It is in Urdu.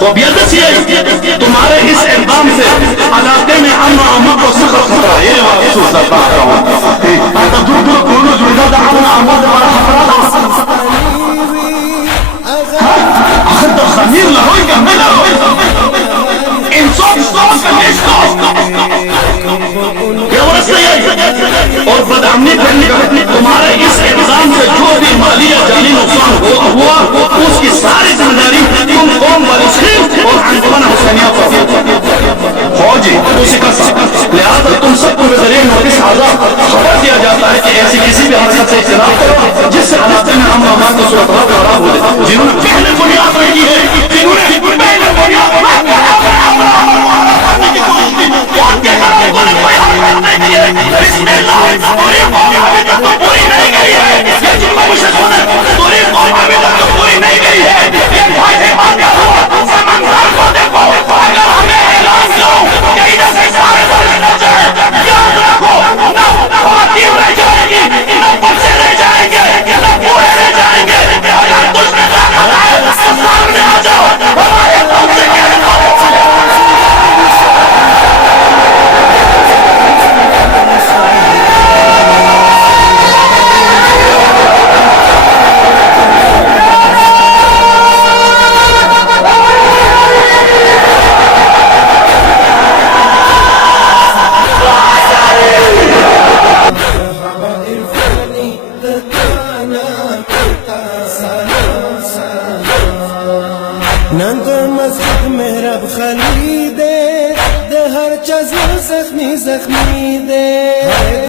تو تمہارے اس اقدام سے علاقے میں امن و امان کو سخت خطرہ ہے. یہ افسوس کرتا ہوں تدور كونوا جلدات امن امان ولا خطرات اخذ الخمير لهوي كملها انصاف اور بدامنی کرنے کا تمہارے اس اقدام سے جو بھی مالی یا جانی نقصان ہوا اس کی ساری ذمہ داری تم قوم والسین اور انجمن حسینیہ پر فوجی لہذا تم سب کو ذریعہ نوٹس آزاد خبر دیا جاتا ہے کہ ایسی کسی بھی حرکت سے اجتناب کرو جس سے علاقے میں امن و امان کی صورت خراب ہو جائے. جنہوں نے پہلے بنیاد رکھی ہے جنہوں نے پہلے بنیاد بسم اللہ پوری قوم ابھی تک تو پوری نہیں گئی ہے. یہ جملہ مجھے سنے پوری قوم ابھی تک تو پوری نہیں گئی ہے. یہ بھائی بات کیا ہوا سمندر کو دیکھو اگر ہمیں اعلان کرو کہ ادھر سے سارے بولے نہ جائے یاد رکھو نہ خواتین رہ جائے گی نہ بچے رہ جائیں گے نہ بوڑھے رہ جائیں گے. اگر تجھ میں طاقت ہے سامنے آ جاؤ ہمارے قوم سے کہہ دو. نند مسجد محراب خلی دے ہر چیز زخمی دے